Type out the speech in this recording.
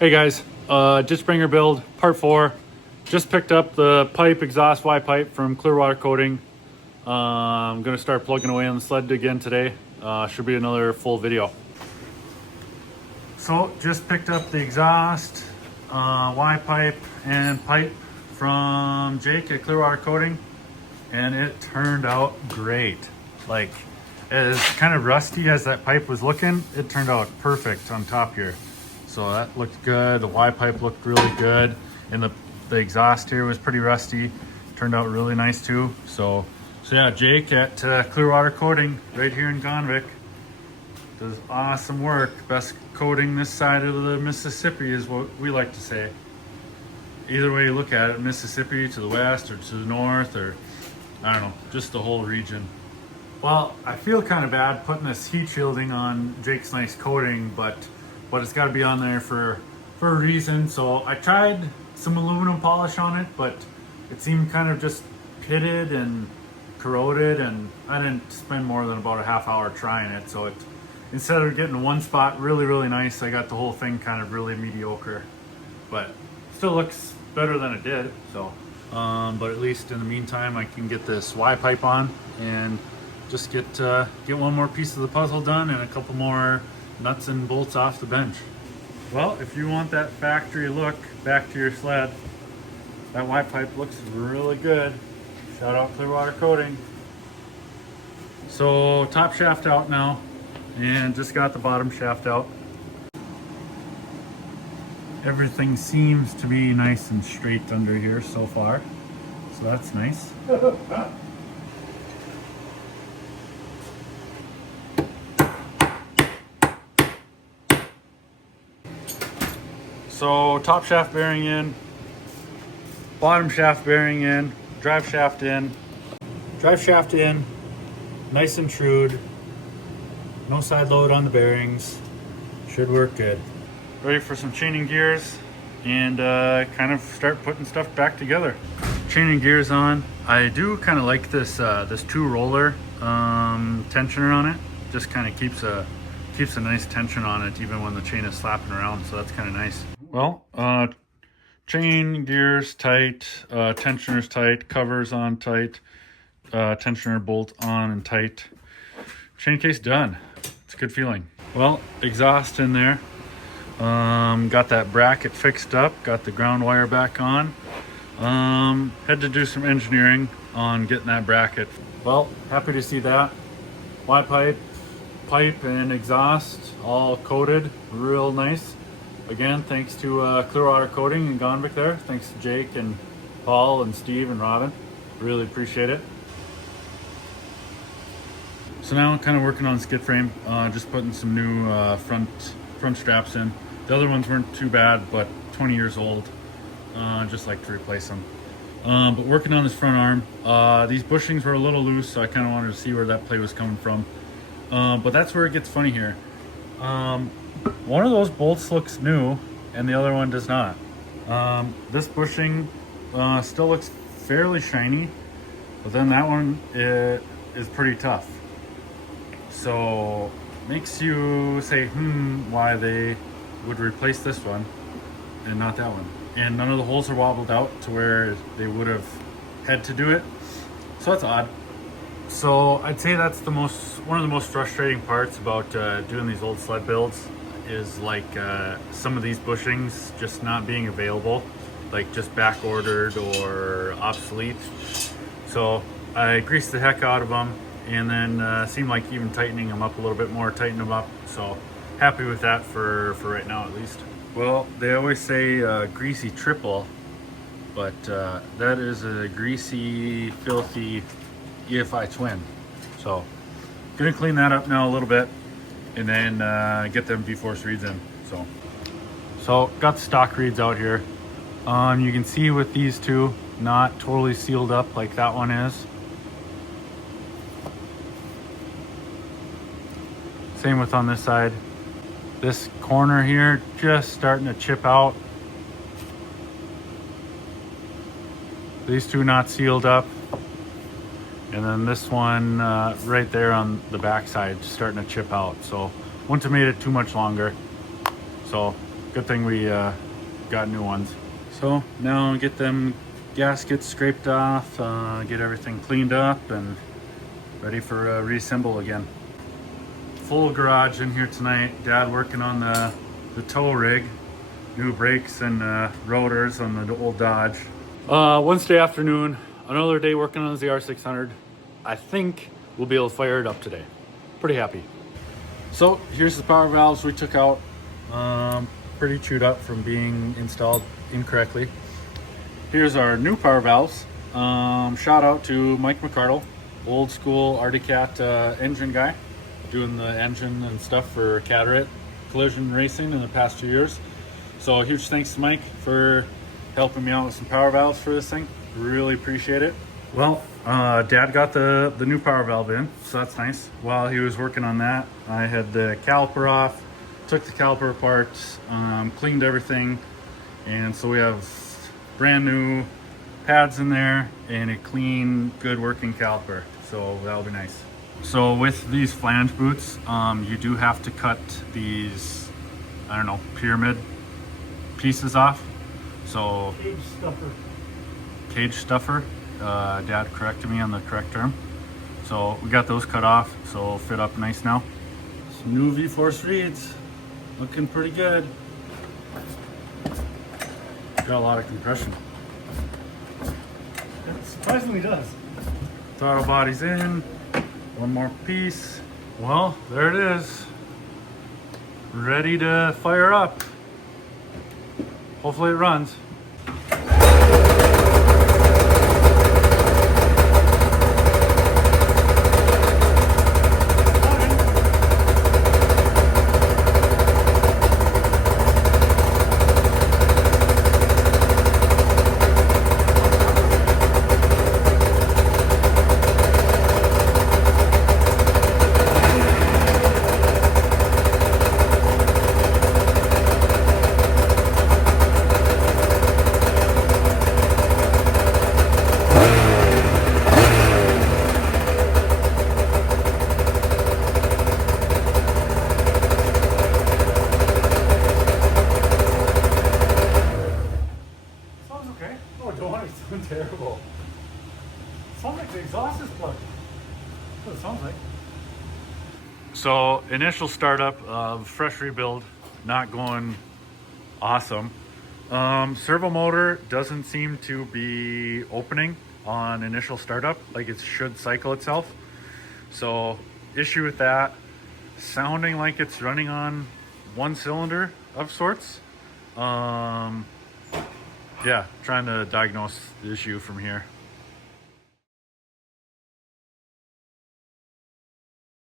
Hey guys, DitchBanger build part 4. Just picked up the pipe, exhaust Y pipe from Clearwater Coating. I'm gonna start plugging away on the sled again today. Should be another full video. So just picked up the exhaust, Y pipe and pipe from Jake at Clearwater Coating, and it turned out great. Like, as kind of rusty as that pipe was looking, it turned out perfect on top here. So that looked good. The Y pipe looked really good, and the exhaust here was pretty rusty. Turned out really nice too. So yeah, Jake at Clearwater Coating right here in Gonvick does awesome work. Best coating this side of the Mississippi is what we like to say. Either way you look at it, Mississippi to the west or to the north, or I don't know, just the whole region. Well, I feel kind of bad putting this heat shielding on Jake's nice coating, but it's got to be on there for a reason. So I tried some aluminum polish on it, but it seemed kind of just pitted and corroded, and I didn't spend more than about a half hour trying it. So instead of getting one spot really nice, I got the whole thing kind of really mediocre, but still looks better than it did. So but at least in the meantime I can get this Y pipe on and just get one more piece of the puzzle done and a couple more nuts and bolts off the bench. Well, if you want that factory look back to your sled, that Y pipe looks really good. Shout out Clearwater Coating. So top shaft out now, and just got the bottom shaft out. Everything seems to be nice and straight under here so far, so that's nice. So top shaft bearing in, bottom shaft bearing in, drive shaft in, nice and trued, no side load on the bearings, should work good. Ready for some chaining gears and kind of start putting stuff back together. Chaining gears on. I do kind of like this this 2-roller tensioner on it. Just kind of keeps a nice tension on it even when the chain is slapping around, so that's kind of nice. Well, chain gears tight, tensioners tight, covers on tight, tensioner bolt on and tight. Chain case done. It's a good feeling. Well, exhaust in there. Got that bracket fixed up, got the ground wire back on. Had to do some engineering on getting that bracket. Well, happy to see that. Y pipe and exhaust all coated real nice. Again, thanks to Clearwater Coating in Gonvick there. Thanks to Jake and Paul and Steve and Robin. Really appreciate it. So now I'm kind of working on skid frame, just putting some new front straps in. The other ones weren't too bad, but 20 years old. Just like to replace them. But working on this front arm. These bushings were a little loose, so I kind of wanted to see where that play was coming from. But that's where it gets funny here. One of those bolts looks new and the other one does not. This bushing still looks fairly shiny, but then that one is pretty tough. So makes you say, why they would replace this one and not that one. And none of the holes are wobbled out to where they would have had to do it. So that's odd. So I'd say that's one of the most frustrating parts about doing these old sled builds is like some of these bushings just not being available, like just back ordered or obsolete. So I greased the heck out of them, and then seemed like even tightening them up a little bit more, tighten them up. So happy with that for right now at least. Well, they always say greasy triple, but that is a greasy, filthy EFI twin. So gonna clean that up now a little bit and then get them V-force reeds in. So got the stock reeds out here. You can see with these two not totally sealed up like that one is. Same with on this side. This corner here just starting to chip out. These two not sealed up. And then this one right there on the back side starting to chip out. So wouldn't have made it too much longer. So Good thing we got new ones. So now get them gaskets scraped off, get everything cleaned up and ready for reassemble again. Full garage in here tonight. Dad working on the tow rig, new brakes and rotors on the old Dodge. Wednesday afternoon, another day working on the ZR600. I think we'll be able to fire it up today. Pretty happy. So here's the power valves we took out. Pretty chewed up from being installed incorrectly. Here's our new power valves. Shout out to Mike McCardle, old school Articat engine guy, doing the engine and stuff for Cataract collision racing in the past 2 years. So a huge thanks to Mike for helping me out with some power valves for this thing. Really appreciate it. Well, Dad got the new power valve in, so that's nice. While he was working on that, I had the caliper off, took the caliper apart, cleaned everything, and so we have brand new pads in there and a clean, good working caliper. So that'll be nice. So with these flange boots, you do have to cut these, I don't know, pyramid pieces off. So cage stuffer. Dad corrected me on the correct term. So we got those cut off, so it'll fit up nice now. Some new V-Force reeds, looking pretty good. Got a lot of compression. It surprisingly does. Throttle body's in. One more piece. Well, there it is. Ready to fire up. Hopefully it runs. Terrible. Sounds like the exhaust is plugged. That's what it sounds like. So initial startup of fresh rebuild, not going awesome. Servo motor doesn't seem to be opening on initial startup like it should cycle itself. So issue with that. Sounding like it's running on one cylinder of sorts. Yeah, trying to diagnose the issue from here.